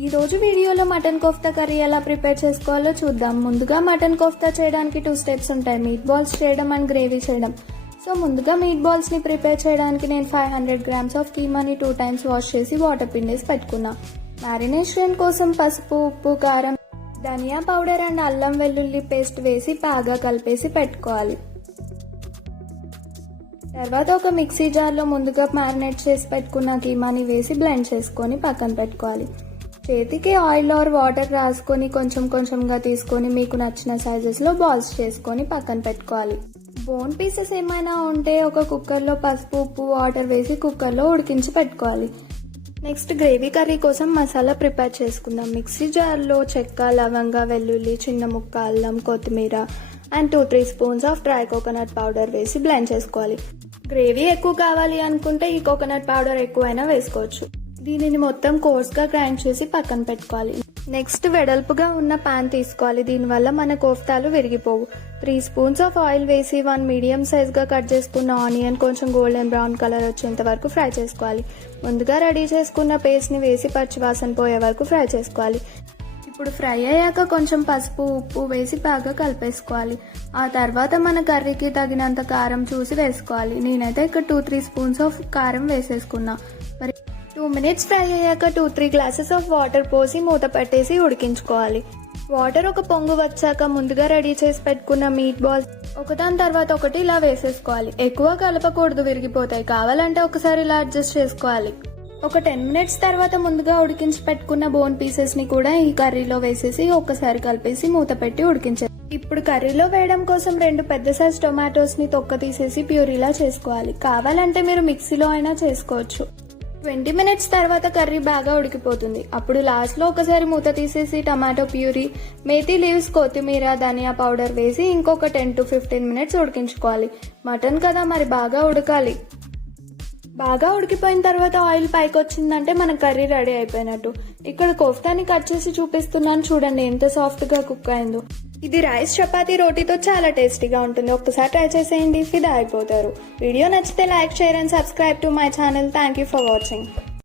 ఈ రోజు వీడియోలో మటన్ కోఫ్తా కర్రీ ఎలా ప్రిపేర్ చేసుకోవాలో చూద్దాం. ముందుగా మటన్ కోఫ్తా చేయడానికి 2 స్టెప్స్ ఉంటాయి, మీట్ బాల్స్ చేయడం అండ్ గ్రేవీ చేయడం. సో ముందుగా మీట్ బాల్స్ ని ప్రిపేర్ చేయడానికి నేను 500 grams ఆఫ్ కీమాని 2 times వాష్ చేసి వాటర్ పిండేసి పెట్టుకున్నా. మ్యారినేషన్ కోసం పసుపు, ఉప్పు, కారం, ధనియా పౌడర్ అండ్ అల్లం వెల్లుల్లి పేస్ట్ వేసి బాగా కలిపేసి పెట్టుకోవాలి. తర్వాత ఒక మిక్సీ జార్లో ముందుగా మ్యారినేట్ చేసి పెట్టుకున్న కీమాని వేసి బ్లెండ్ చేసుకొని పక్కన పెట్టుకోవాలి. చేతికి ఆయిల్ ఆర్ వాటర్ రాసుకొని కొంచెం కొంచెంగా తీసుకొని మీకు నచ్చిన సైజెస్లో బాల్స్ చేసుకొని పక్కన పెట్టుకోవాలి. బోన్ పీసెస్ ఏమైనా ఉంటే ఒక కుక్కర్లో పసుపు, ఉప్పు, వాటర్ వేసి కుక్కర్లో ఉడికించి పెట్టుకోవాలి. నెక్స్ట్ గ్రేవీ కర్రీ కోసం మసాలా ప్రిపేర్ చేసుకుందాం. మిక్సీ జార్లో చెక్క, లవంగ, వెల్లుల్లి, చిన్న ముక్క అల్లం, కొత్తిమీర and 2-3 spoons of dry coconut powder వేసి బ్లెండ్ చేసుకోవాలి. గ్రేవీ ఎక్కువ కావాలి అనుకుంటే ఈ కోకోనట్ పౌడర్ ఎక్కువైనా వేసుకోవచ్చు. దీనిని మొత్తం కోర్స్గా గ్రైండ్ చేసి పక్కన పెట్టుకోవాలి. నెక్స్ట్ వెడల్పుగా ఉన్న పాన్ తీసుకోవాలి. దీనివల్ల మన కోఫ్తాలు విరిగిపోవు. 3 spoons ఆఫ్ ఆయిల్ వేసి 1 మీడియం సైజ్గా కట్ చేసుకున్న ఆనియన్ కొంచెం గోల్డెన్ బ్రౌన్ కలర్ వచ్చేంత వరకు ఫ్రై చేసుకోవాలి. ముందుగా రెడీ చేసుకున్న పేస్ట్ని వేసి పచ్చివాసన పోయే వరకు ఫ్రై చేసుకోవాలి. ఇప్పుడు ఫ్రై అయ్యాక కొంచెం పసుపు, ఉప్పు వేసి బాగా కలిపేసుకోవాలి. ఆ తర్వాత మన కర్రీకి తగినంత కారం చూసి వేసుకోవాలి. నేనైతే ఇక్కడ 2-3 spoons ఆఫ్ కారం వేసేసుకున్నా. మరి 2 minutes ఫ్రై అయ్యాక 2-3 glasses ఆఫ్ వాటర్ పోసి మూత పెట్టేసి ఉడికించుకోవాలి. వాటర్ ఒక పొంగు వచ్చాక ముందుగా రెడీ చేసి పెట్టుకున్న మీట్ బాల్స్ ఒకదాని తర్వాత ఒకటి ఇలా వేసేసుకోవాలి. ఎక్కువ కలపకూడదు, విరిగిపోతాయి. కావాలంటే ఒకసారి ఇలా అడ్జస్ట్ చేసుకోవాలి. ఒక 10 minutes తర్వాత ముందుగా ఉడికించి పెట్టుకున్న బోన్ పీసెస్ ని కూడా ఈ కర్రీలో వేసేసి ఒకసారి కలిపేసి మూత పెట్టి ఉడికించాలి. ఇప్పుడు కర్రీలో వేయడం కోసం 2 పెద్ద సైజ్ టొమాటోస్ ని తొక్క తీసేసి ప్యూరీలా చేసుకోవాలి. కావాలంటే మీరు మిక్సీలో అయినా చేసుకోవచ్చు. 20 minutes తర్వాత కర్రీ బాగా ఉడికిపోతుంది. అప్పుడు లాస్ట్ లో ఒకసారి మూత తీసేసి టమాటో ప్యూరీ, మేథీ లీవ్స్, కొత్తిమీర, ధనియా పౌడర్ వేసి ఇంకొక 10-15 minutes ఉడికించుకోవాలి. మటన్ కదా, మరి బాగా ఉడకాలి. బాగా ఉడికిపోయిన తర్వాత ఆయిల్ పైకి వచ్చిందంటే మన కర్రీ రెడీ అయిపోయినట్టు. ఇక్కడ కోఫ్తాని కట్ చేసి చూపిస్తున్నాను, చూడండి ఎంత సాఫ్ట్ గా కుక్ అయిందో. ఇది రైస్, చపాతీ, రోటీతో చాలా టేస్టీగా ఉంటుంది. ఒక్కసారి ట్రై చేసేయండి, ఫిదా అయిపోతారు. వీడియో నచ్చితే like, share and subscribe to my channel. Thank you for watching.